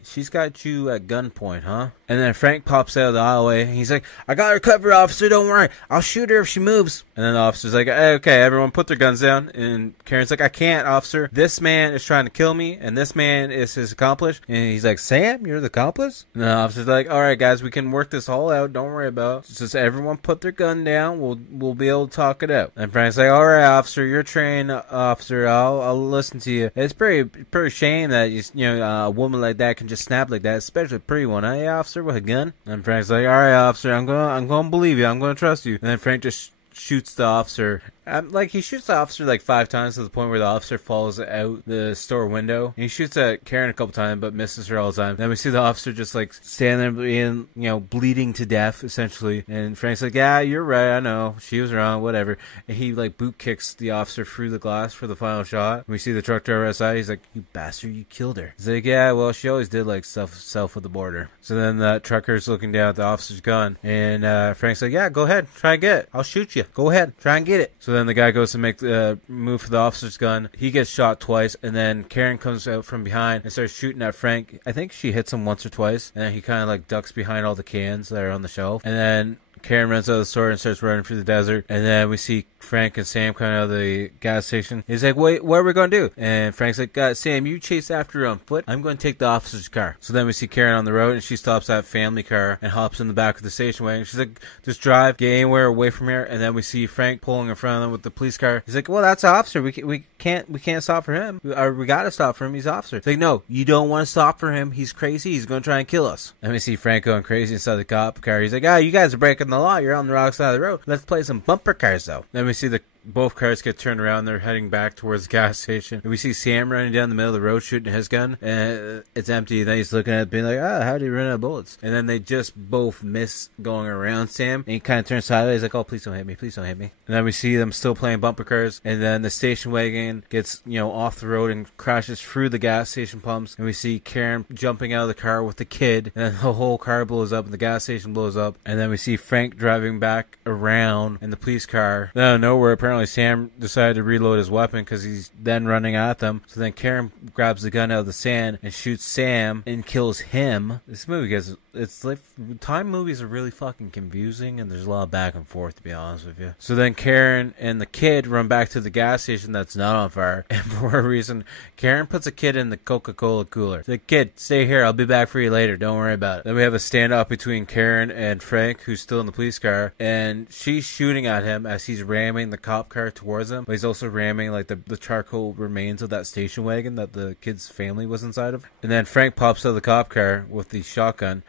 she's got you at gunpoint, huh? And then Frank pops out of the aisleway, and he's like, I got her covered, officer, don't worry. I'll shoot her if she moves. And then the officer's like, okay, everyone put their guns down. And Karen's like, I can't, officer. This man is trying to kill me, and this man is his accomplice. And he's like, Sam, you're the accomplice? And the officer's like, all right, guys, we can work this all out. Don't worry about it. Just everyone put their gun down. We'll be able to talk it out. And Frank's like, all right, officer, you're a trained officer. I'll listen to you. It's pretty shame that a woman like that can just snap like that, especially a pretty one. Hey, officer with a gun? And Frank's like, all right, officer, I'm gonna believe you. I'm gonna trust you. And then Frank just shoots the officer. Like, he shoots the officer like 5 times to the point where the officer falls out the store window. And he shoots at Karen a couple times, but misses her all the time. Then we see the officer just like standing there being, bleeding to death, essentially. And Frank's like, yeah, you're right, I know. She was wrong, whatever. And he like boot kicks the officer through the glass for the final shot. And we see the truck driver outside. He's like, you bastard, you killed her. He's like, yeah, well, she always did like self with the border. So then the trucker's looking down at the officer's gun. And Frank's like, yeah, go ahead, try and get it. I'll shoot you. Go ahead, try and get it. So then the guy goes to make the move for the officer's gun. He gets shot twice, and then Karen comes out from behind and starts shooting at Frank. I think she hits him once or twice, and then he kind of like ducks behind all the cans that are on the shelf. And then Karen runs out of the store and starts running through the desert. And then we see Frank and Sam coming out of the gas station. He's like, wait, what are we going to do? And Frank's like, Sam, you chase after her on foot. I'm going to take the officer's car. So then we see Karen on the road, and she stops that family car and hops in the back of the station wagon. She's like, just drive, get anywhere away from here. And then we see Frank pulling in front of them with the police car. He's like, well, that's an officer. We can't stop for him. We got to stop for him. He's an officer. He's like, no, you don't want to stop for him. He's crazy. He's going to try and kill us. And we see Frank going crazy inside the cop car. He's like, you guys are breaking the law. You're on the wrong side of the road. Let's play some bumper cars, though. Then we see both cars get turned around. They're heading back towards the gas station. And we see Sam running down the middle of the road shooting his gun. And it's empty. And then he's looking at it being like, how did he run out of bullets? And then they just both miss going around Sam. And he kind of turns sideways. He's like, oh, please don't hit me. Please don't hit me. And then we see them still playing bumper cars. And then the station wagon gets, off the road and crashes through the gas station pumps. And we see Karen jumping out of the car with the kid. And then the whole car blows up and the gas station blows up. And then we see Frank driving back around in the police car. Then out of nowhere, apparently Sam decided to reload his weapon because he's then running at them. So then Karen grabs the gun out of the sand and shoots Sam and kills him. This movie gets, it's like, time movies are really fucking confusing and there's a lot of back and forth, to be honest with you. So then Karen and the kid run back to the gas station that's not on fire. And for a reason, Karen puts a kid in the Coca-Cola cooler. The kid, stay here. I'll be back for you later. Don't worry about it. Then we have a standoff between Karen and Frank, who's still in the police car. And she's shooting at him as he's ramming the cop car towards him. But he's also ramming like the charcoal remains of that station wagon that the kid's family was inside of. And then Frank pops out of the cop car with the shotgun.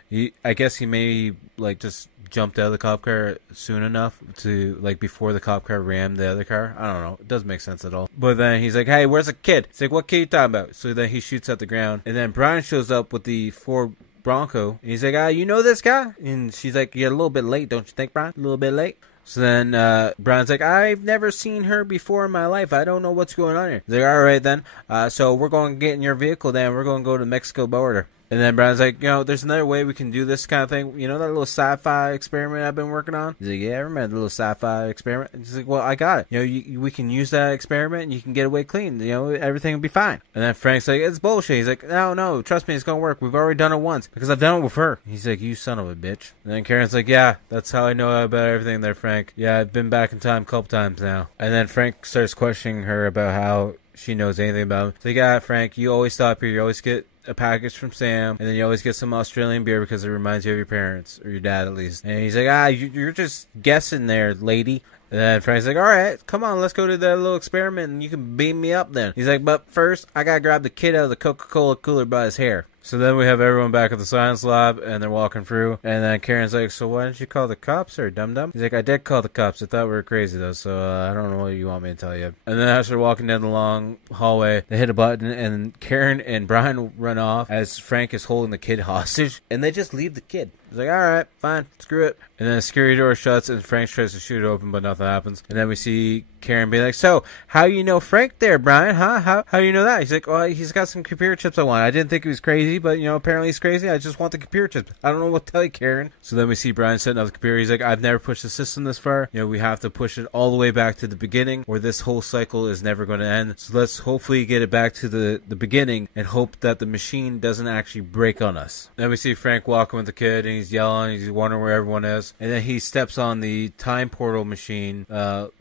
I guess he may like just jumped out of the cop car soon enough to like before the cop car rammed the other car. I don't know. It doesn't make sense at all. But then he's like, hey, where's the kid? He's like, what kid are you talking about? So then he shoots at the ground. And then Brian shows up with the Ford Bronco. And he's like, you know this guy? And she's like, you're a little bit late, don't you think, Brian? A little bit late. So then Brian's like, I've never seen her before in my life. I don't know what's going on here. He's like, all right then. So we're going to get in your vehicle then. We're going to go to the Mexico border. And then Brian's like, there's another way we can do this kind of thing. You know that little sci-fi experiment I've been working on? He's like, yeah, I remember the little sci-fi experiment. And he's like, well, I got it. We can use that experiment and you can get away clean. Everything will be fine. And then Frank's like, it's bullshit. He's like, no, trust me, it's going to work. We've already done it once because I've done it with her. He's like, you son of a bitch. And then Karen's like, yeah, that's how I know about everything there, Frank. Yeah, I've been back in time a couple times now. And then Frank starts questioning her about how she knows anything about him. So yeah, Frank, you always stop here. You always get a package from Sam, and then you always get some Australian beer because it reminds you of your parents, or your dad at least. And he's like, you're just guessing there, lady. And then Frank's like, all right, come on, let's go to that little experiment, and you can beam me up then. He's like, but first, I gotta grab the kid out of the Coca-Cola cooler by his hair. So then we have everyone back at the science lab, and they're walking through. And then Karen's like, so why didn't you call the cops, or dum-dum? He's like, I did call the cops. I thought we were crazy, though, so I don't know what you want me to tell you. And then as they're walking down the long hallway, they hit a button, and Karen and Brian run off as Frank is holding the kid hostage. And they just leave the kid. He's like, all right, fine, screw it. And then the security door shuts, and Frank tries to shoot it open, but nothing happens. And then we see Karen be like, so, how you know Frank there, Brian, huh? How do you know that? He's like, well, he's got some computer chips I want. I didn't think he was crazy, but, apparently he's crazy. I just want the computer chips. I don't know what to tell you, Karen. So then we see Brian setting up the computer. He's like, I've never pushed the system this far. We have to push it all the way back to the beginning, where this whole cycle is never going to end. So let's hopefully get it back to the beginning and hope that the machine doesn't actually break on us. Then we see Frank walking with the kid, and he's yelling. He's wondering where everyone is. And then he steps on the time portal machine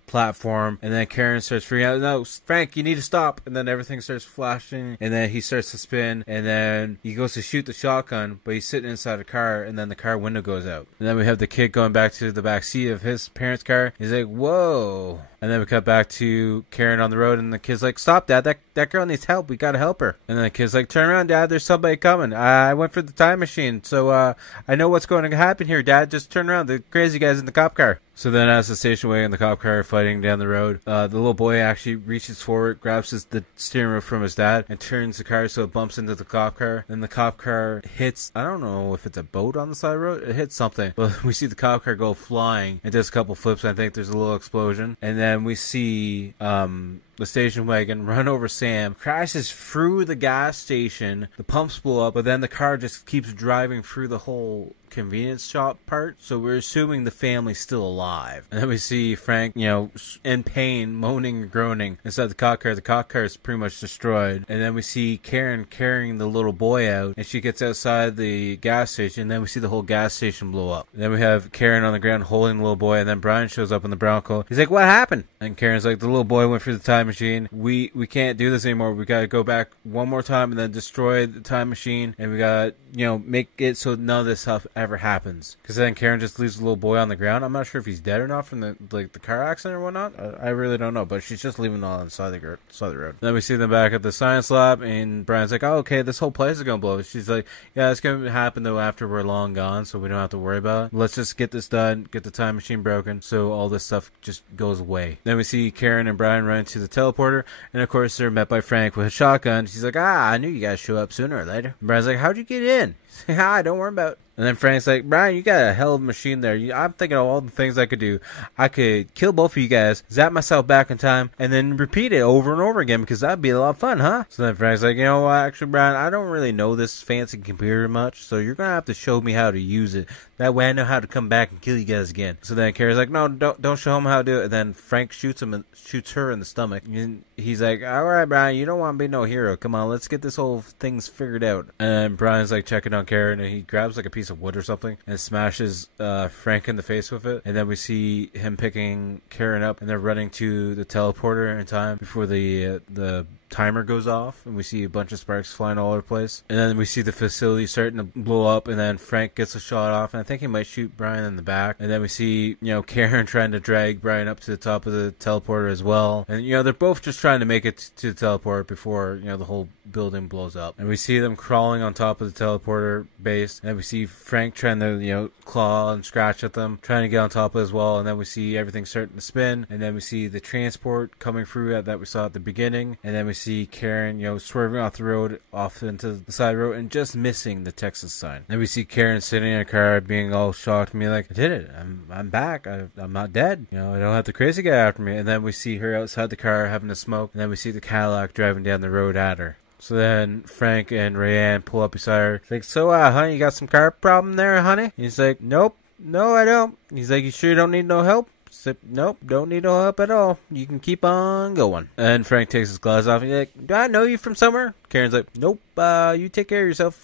platform, and then Karen starts freaking out. No, Frank, you need to stop. And then everything starts flashing, and then he starts to spin, and then he goes to shoot the shotgun, but he's sitting inside a car, and then the car window goes out. And then we have the kid going back to the back seat of his parents' car. He's like, whoa. And then we cut back to Karen on the road, and the kid's like, stop, Dad, that girl needs help. We gotta help her. And then the kid's like, turn around, Dad, there's somebody coming. I went for the time machine, so I know what's going to happen here, Dad. Just turn around. The crazy guy's in the cop car. So then as the station wagon and the cop car are fighting down the road, the little boy actually reaches forward, grabs the steering wheel from his dad, and turns the car so it bumps into the cop car. Then the cop car hits, I don't know if it's a boat on the side of the road, it hits something. But we see the cop car go flying and does a couple flips, and I think there's a little explosion. And then we see the station wagon run over Sam, crashes through the gas station, the pumps blow up, but then the car just keeps driving through the whole convenience shop part, so we're assuming the family's still alive. And then we see Frank, in pain, moaning and groaning inside the cop car. The cop car is pretty much destroyed. And then we see Karen carrying the little boy out, and she gets outside the gas station, and then we see the whole gas station blow up. And then we have Karen on the ground holding the little boy, and then Brian shows up in the Bronco. He's like, what happened? And Karen's like, the little boy went through the time machine. We can't do this anymore. We gotta go back one more time and then destroy the time machine, and we gotta, make it so none of this stuff ever happens. Because then Karen just leaves the little boy on the ground. I'm not sure if he's dead or not from the car accident or whatnot. I really don't know, but she's just leaving it all on the side of the road. Then we see them back at the science lab, and Brian's like, oh, okay, this whole place is gonna blow. She's like, yeah, it's gonna happen though after we're long gone, so we don't have to worry about it. Let's just get this done, get the time machine broken, so all this stuff just goes away. Then we see Karen and Brian run into the teleporter, and of course they're met by Frank with a shotgun. She's like, I knew you guys show up sooner or later. And Brian's like, how'd you get in? Hi, don't worry about it. And then Frank's like, Brian, you got a hell of a machine there. I'm thinking of all the things I could do. I could kill both of you guys, zap myself back in time, and then repeat it over and over again, because that'd be a lot of fun, huh? So then Frank's like, you know what, actually, Brian, I don't really know this fancy computer much, so you're going to have to show me how to use it. That way I know how to come back and kill you guys again. So then Karen's like, no, don't show him how to do it. And then Frank shoots her in the stomach. And he's like, all right, Brian, you don't want to be no hero. Come on, let's get this whole thing's figured out. And Brian's like checking on Karen, and he grabs like a piece of wood or something and smashes Frank in the face with it. And then we see him picking Karen up, and they're running to the teleporter in time before the timer goes off, and we see a bunch of sparks flying all over the place. And then we see the facility starting to blow up, and then Frank gets a shot off, and I think he might shoot Brian in the back. And then we see, Karen trying to drag Brian up to the top of the teleporter as well. And, they're both just trying to make it to the teleporter before, the whole building blows up. And we see them crawling on top of the teleporter base, and we see Frank trying to, claw and scratch at them, trying to get on top of it as well. And then we see everything starting to spin, and then we see the transport coming through that we saw at the beginning, and then we see Karen, swerving off the road, off into the side road, and just missing the Texas sign. Then we see Karen sitting in a car, being all shocked, me like, I did it. I'm back. I'm not dead. I don't have the crazy guy after me. And then we see her outside the car having a smoke, and then we see the Cadillac driving down the road at her. So then Frank and Rayanne pull up beside her. He's like, so, honey, you got some car problem there, honey? He's like, nope. No, I don't. He's like, you sure you don't need no help? Said, nope, don't need no help at all. You can keep on going. And Frank takes his glasses off. He's like, do I know you from somewhere? Karen's like, nope, you take care of yourself.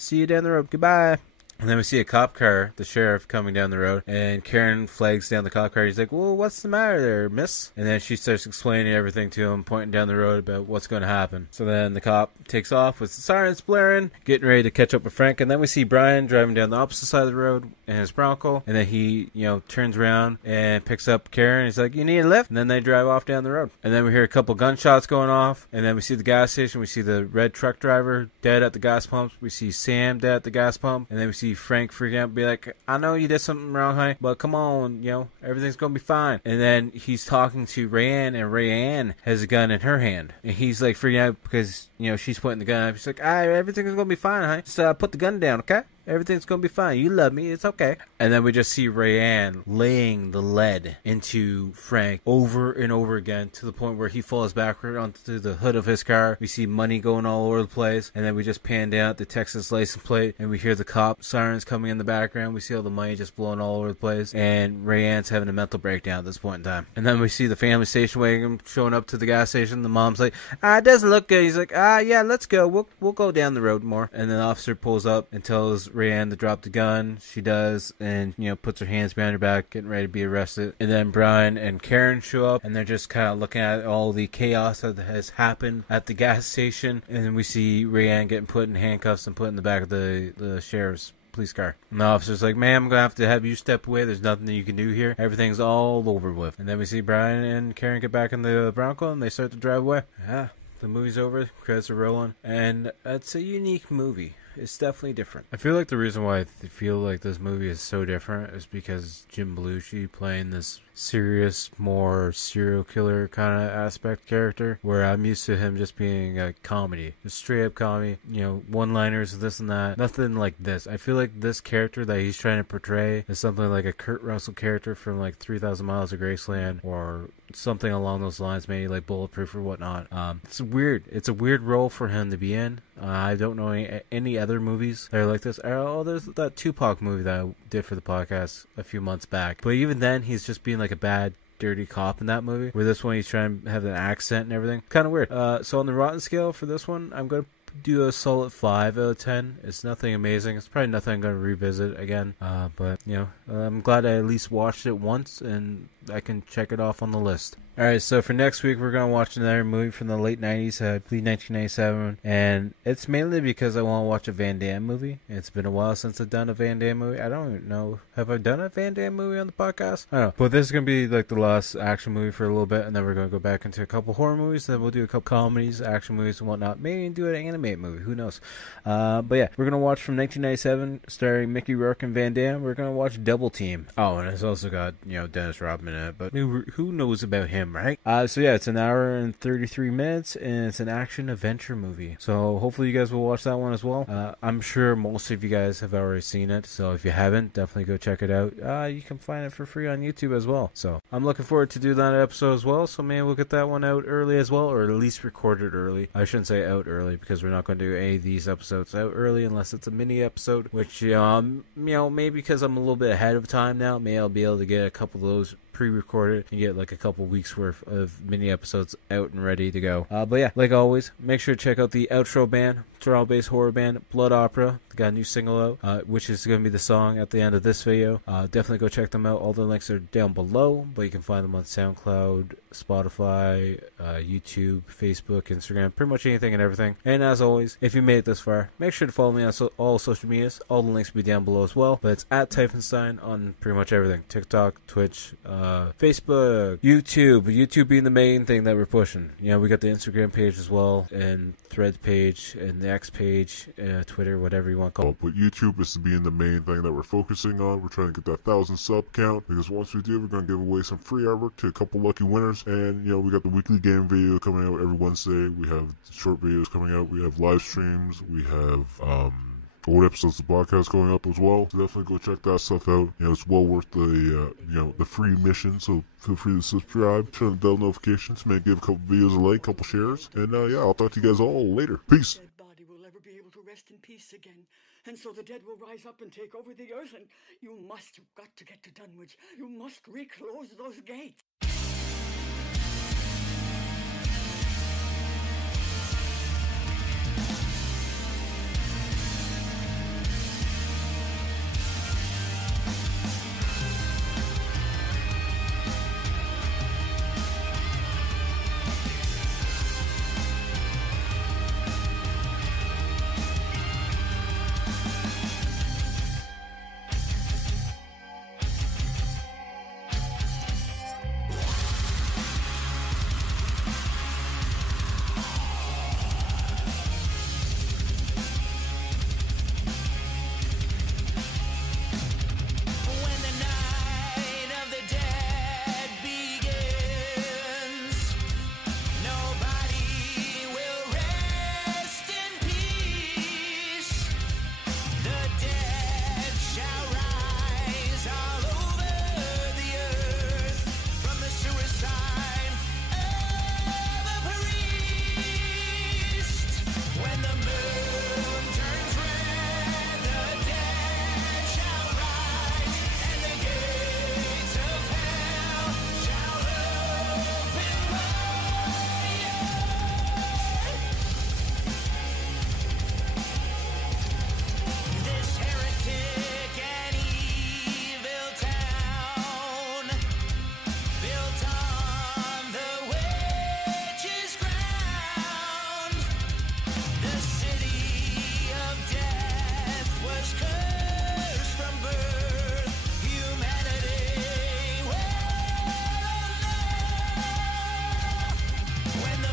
See you down the road. Goodbye. And then we see a cop car, the sheriff, coming down the road, and Karen flags down the cop car. He's like, well, what's the matter there, miss? And then she starts explaining everything to him, pointing down the road about what's going to happen. So then the cop takes off with the sirens blaring, getting ready to catch up with Frank. And then we see Brian driving down the opposite side of the road in his Bronco. And then he, turns around and picks up Karen. He's like, you need a lift? And then they drive off down the road. And then we hear a couple gunshots going off. And then we see the gas station. We see the red truck driver dead at the gas pumps. We see Sam dead at the gas pump. And then we see Frank freaking out, be like, I know you did something wrong, honey, but come on, everything's gonna be fine. And then he's talking to Rayanne, and Rayanne has a gun in her hand, and he's like freaking out because she's pointing the gun up. He's like, everything's gonna be fine, honey. Just put the gun down, okay? Everything's gonna be fine. You love me. It's okay. And then we just see Rayanne laying the lead into Frank over and over again, to the point where he falls backward onto the hood of his car. We see money going all over the place. And then we just pan down the Texas license plate, and we hear the cop sirens coming in the background. We see all the money just blowing all over the place. And Rayanne's having a mental breakdown at this point in time. And then we see the family station wagon showing up to the gas station. The mom's like, it doesn't look good. He's like, yeah, let's go. We'll go down the road more. And then the officer pulls up and tells Rayanne to drop the gun. She does, and puts her hands behind her back, getting ready to be arrested. And then Brian and Karen show up, and they're just kind of looking at all the chaos that has happened at the gas station. And then we see Rayanne getting put in handcuffs and put in the back of the sheriff's police car. And the officer's like, ma'am, I'm gonna have to have you step away. There's nothing that you can do here. Everything's all over with. And then we see Brian and Karen get back in the Bronco, and they start to drive away. Yeah. The movie's over, credits are rolling, and it's a unique movie. It's definitely different. I feel like the reason why I feel like this movie is so different is because Jim Belushi playing this serious, more serial killer kind of aspect character, where I'm used to him just being a comedy, just straight up comedy, one-liners, this and that. Nothing like this. I feel like this character that he's trying to portray is something like a Kurt Russell character from like 3,000 Miles of Graceland, or something along those lines, maybe like Bulletproof or whatnot. It's weird. It's a weird role for him to be in. I don't know any other movies that are like this. Oh, there's that Tupac movie that I did for the podcast a few months back. But even then, he's just being like a bad, dirty cop in that movie. Where this one, he's trying to have an accent and everything. Kind of weird. So on the Rotten scale for this one, I'm going to do a solid 5 out of 10. It's nothing amazing. It's probably nothing I'm going to revisit again. But, I'm glad I at least watched it once, and I can check it off on the list. Alright, so for next week, we're going to watch another movie from the late 90s, I believe 1997, and it's mainly because I want to watch a Van Damme movie. It's been a while since I've done a Van Damme movie. I don't even know, have I done a Van Damme movie on the podcast? I don't know, but this is going to be like the last action movie for a little bit, and then we're going to go back into a couple horror movies, then we'll do a couple comedies, action movies and whatnot, maybe do an animated movie, who knows. But yeah, we're going to watch from 1997, starring Mickey Rourke and Van Damme. We're going to watch Double Team. Oh, and it's also got, Dennis Rodman in it, but who knows about him, right? So yeah, it's an hour and 33 minutes, and it's an action-adventure movie. So hopefully you guys will watch that one as well. I'm sure most of you guys have already seen it, so if you haven't, definitely go check it out. You can find it for free on YouTube as well. So I'm looking forward to do that episode as well, so maybe we'll get that one out early as well, or at least record it early. I shouldn't say out early, because we're not going to do any of these episodes out early unless it's a mini episode, which, maybe because I'm a little bit ahead of time now, maybe I'll be able to get a couple of those pre-recorded and get like a couple weeks worth of mini episodes out and ready to go. But yeah, like always, make sure to check out the outro band, Toronto-based horror band Blood Opera. They got a new single out, which is going to be the song at the end of this video. Definitely go check them out. All the links are down below, but you can find them on SoundCloud, Spotify, YouTube, Facebook, Instagram, pretty much anything and everything. And as always, if you made it this far, make sure to follow me on all social medias. All the links will be down below as well, but it's at Typhonstein on pretty much everything. TikTok, Twitch, Facebook, YouTube being the main thing that we're pushing. We got the Instagram page as well, and Threads page, and the X page, Twitter, whatever you want to call it. But YouTube is being the main thing that we're focusing on. We're trying to get that 1,000 sub count, because once we do, we're going to give away some free artwork to a couple lucky winners. And we got the weekly game video coming out every Wednesday. We have short videos coming out. We have live streams. We have old episodes of the podcast going up as well. So definitely go check that stuff out. It's well worth the the free mission. So feel free to subscribe, turn on the bell notifications, maybe give a couple videos a like, couple shares, and I'll talk to you guys all later. Peace. Dead body will never be able to rest in peace again, and so the dead will rise up and take over the earth. And you've got to get to Dunwich. You must reclose those gates. When the